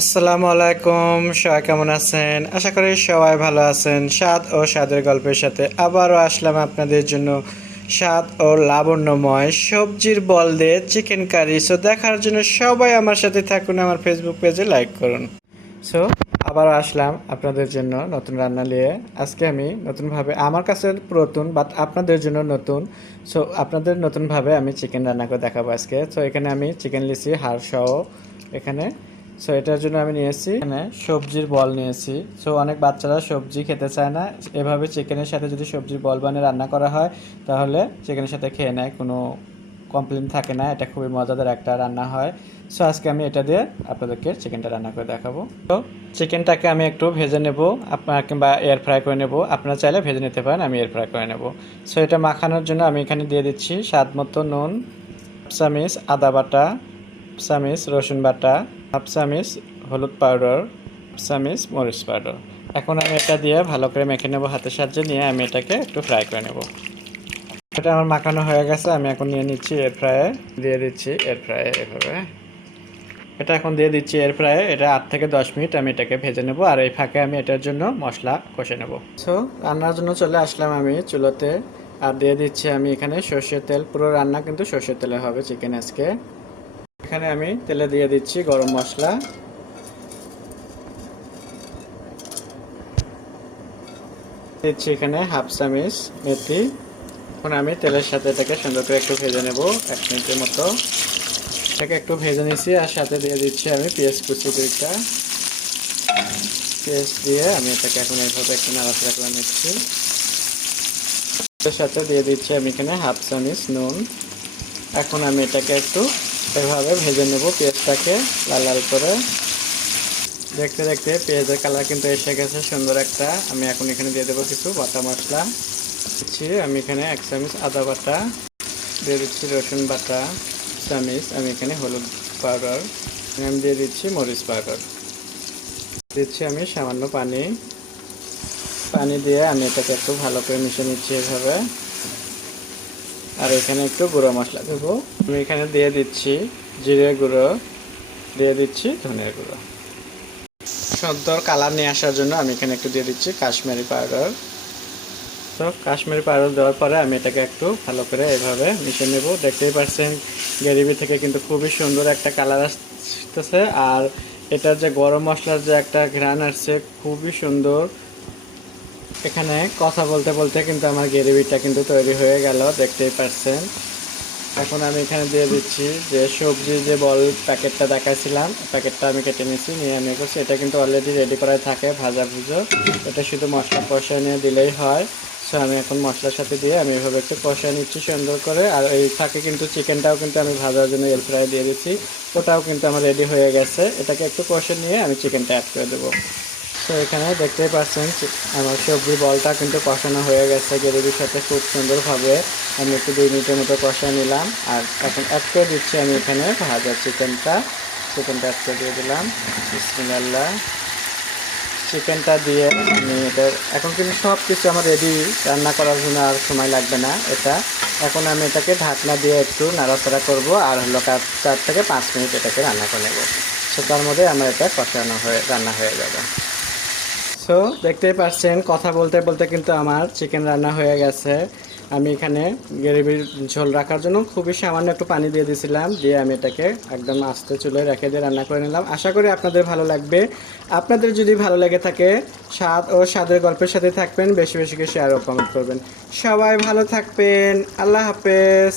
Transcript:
আসসালামু আলাইকুম, সবাই কেমন আছেন? আশা করি সবাই ভালো আছেন। স্বাদ ও স্বাদের গল্পের সাথে আবারও আসলাম আপনাদের জন্য স্বাদ ও লাবণ্যময় সবজির বল দিয়ে চিকেন কারি। সো দেখার জন্য সবাই আমার সাথে থাকুন, আমার ফেসবুক পেজে লাইক করুন। সো আবারও আসলাম আপনাদের জন্য নতুন রান্না নিয়ে। আজকে আমি নতুনভাবে, আমার কাছে পুরাতন বাট আপনাদের জন্য নতুন। সো আপনাদের নতুনভাবে আমি চিকেন রান্না করে দেখাবো আজকে। সো এখানে আমি চিকেন লিছি হাড় সহ এখানে। সো এটার জন্য আমি নিয়েছি এখানে সবজির বল নিয়েছি। সো অনেক বাচ্চারা সবজি খেতে চায় না, এভাবে চিকেনের সাথে যদি সবজির বল বানিয়ে রান্না করা হয় তাহলে চিকেনের সাথে খেয়ে নেয়, কোনো কমপ্লেন থাকে না। এটা খুবই মজাদার একটা রান্না হয়। সো আজকে আমি এটা দিয়ে আপনাদেরকে চিকেনটা রান্না করে দেখাবো। তো চিকেনটাকে আমি একটু ভেজে নেব, আপনার কিংবা এয়ার ফ্রাই করে নেব। আপনারা চাইলে ভেজে নিতে পারেন, আমি এয়ার ফ্রাই করে নেব। সো এটা মাখানোর জন্য আমি এখানে দিয়ে দিচ্ছি স্বাদ মতো নুন, চামিচ আদা বাটা, চামিচ রসুন বাটা, হাফ চামিচ হলুদ পাউডার, চামিচ মরিচ পাউডার। এখন আমি এটা দিয়ে ভালো করে মেখে নেব, হাতের সাহায্যে নিয়ে আমি এটাকে একটু ফ্রাই করে নেব। এটা আমার মাখানো হয়ে গেছে, আমি এখন নিয়ে নিচ্ছি এয়ার ফ্রায়ে, দিয়ে দিচ্ছি এয়ার ফ্রায়ে এভাবে। এটা এখন দিয়ে দিচ্ছি এয়ার ফ্রায়ে, এটা 8 থেকে 10 মিনিট আমি এটাকে ভেজে নেব, আর এই ফাঁকে আমি এটার জন্য মশলা কষে নেব। সো রান্নার জন্য চলে আসলাম আমি চুলোতে, আর দিয়ে দিচ্ছি আমি এখানে সর্ষের তেল। পুরো রান্না কিন্তু সর্ষের তেলে হবে চিকেন আজকে। এখানে আমি তেলে দিয়ে দিচ্ছি গরম মশলা, দিচ্ছি এখানে হাফ চামচ মেথি। এখন আমি তেলের সাথে এটাকে সুন্দর করে একটু ভেজে নেব 1 মিনিটের মতো। এটাকে একটু ভেজে নিচ্ছি, আর সাথে দিয়ে দিচ্ছি আমি পেঁয়াজ কুচি দুইটা। পেঁয়াজ দিয়ে আমি এটাকে এখন এইভাবে একটু নাড়াচাড়া করে নিচ্ছি। এর সাথে দিয়ে দিচ্ছি আমি এখানে হাফ চামচ নুন। এখন আমি এটাকে একটু এভাবে ভেজে নেব পেঁয়াজটাকে লাল লাল করে। দেখতে দেখতে পেঁয়াজের কালার কিন্তু এসে গেছে সুন্দর একটা। আমি এখন এখানে দিয়ে দেবো কিছু বাটা মশলা দিচ্ছি। আমি এখানে 1 চামচ আদা বাটা দিয়ে দিচ্ছি, রসুন বাটা চামচ, আমি এখানে হলুদ পাউডার, আমি দিয়ে দিচ্ছি মরিচ পাউডার, দিচ্ছি আমি সামান্য পানি। পানি দিয়ে আমি এটাকে একটু ভালো করে মিশিয়ে নিচ্ছি এভাবে। আর এখানে একটু গুঁড়ো মশলা দেবো, আমি এখানে দিয়ে দিচ্ছি জিরে গুঁড়ো, দিয়ে দিচ্ছি ধনের গুঁড়ো। সুন্দর কালার নিয়ে আসার জন্য আমি এখানে একটু দিয়ে দিচ্ছি কাশ্মীরি পাউডার। তো কাশ্মীরি পাউডার দেওয়ার পরে আমি এটাকে একটু ভালো করে এভাবে মিশিয়ে নেব। দেখতেই পাচ্ছেন গ্রেভি থেকে কিন্তু খুবই সুন্দর একটা কালার আসতেছে, আর এটার যে গরম মশলার যে একটা ঘ্রাণ আসছে খুবই সুন্দর। এখানে কথা বলতে বলতে কিন্তু আমার গ্রেভিটা কিন্তু তৈরি হয়ে গেল, দেখতেই পাচ্ছেন। এখন আমি এখানে দিয়ে দিচ্ছি যে সবজি যে বল প্যাকেটটা দেখাইছিলাম, প্যাকেটটা আমি কেটে নিচ্ছি, নিয়ে আমি করছি। এটা কিন্তু অলরেডি রেডি করাই থাকে ভাজা ভুজো, এটা শুধু মশলা কষায় নিয়ে দিলেই হয়। সো আমি এখন মশলার সাথে দিয়ে আমি এভাবে একটু কষায় নিচ্ছি সুন্দর করে। আর এই ফাঁকে কিন্তু চিকেনটাও কিন্তু আমি ভাজার জন্য এয়ার ফ্রাই দিয়ে দিচ্ছি, ওটাও কিন্তু আমার রেডি হয়ে গেছে। এটাকে একটু কষে নিয়ে আমি চিকেনটা অ্যাড করে দেবো। তো এখানে দেখতেই পাচ্ছেন আমার সবজি বলটা কিন্তু কষানো হয়ে গেছে গ্রেভির সাথে খুব সুন্দরভাবে। আমি একটু 2 মিনিটের মতো কষা নিলাম, আর এখন অ্যাড করে দিচ্ছি আমি এখানে ভাজা চিকেনটা অ্যাড করে দিয়ে দিলাম। বিসমিল্লাহ। চিকেনটা দিয়ে আমি এটা এখন কিন্তু সব কিছু আমার রেডি, রান্না করার জন্য আর সময় লাগবে না এটা। এখন আমি এটাকে ঢাকনা দিয়ে একটু নাড়াচাড়া করব, আর হলো 4 থেকে 5 মিনিট এটাকে রান্না করে নেব। সো তার মধ্যে আমার এটা রান্না হয়ে যাবে। সো দেখতেই পাচ্ছেন কথা বলতে বলতে কিন্তু আমার চিকেন রান্না হয়ে গেছে। আমি এখানে গ্রেভির ঝোল রাখার জন্য খুবই সামান্য একটু পানি দিয়ে দিয়েছিলাম, দিয়ে আমি এটাকে একদম আস্তে চুলায় রেখে দিয়ে রান্না করে নিলাম। আশা করি আপনাদের ভালো লাগবে। আপনাদের যদি ভালো লেগে থাকে স্বাদ ও স্বাদের গল্পের সাথে থাকবেন, বেশি বেশি করে শেয়ার ও কমেন্ট করবেন। সবাই ভালো থাকবেন, আল্লাহ হাফেজ।